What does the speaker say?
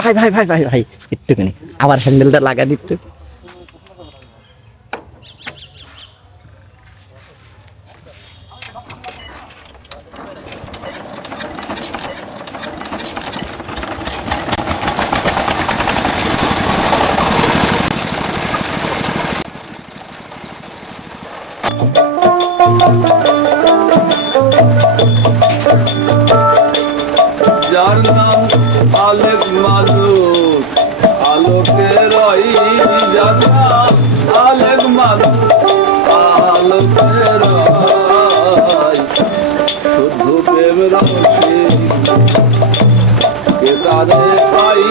ভাই ভাই ভাই ভাই ভাই একটুখানি আবার হ্যান্ডেলটা লাগা দিত। যার নাম আলেক মাদুর আলোকের রই, যার নাম আলেক মাদুর আলোকের রই, শুদ্ধ প্রেম রসিক কে তারে পাই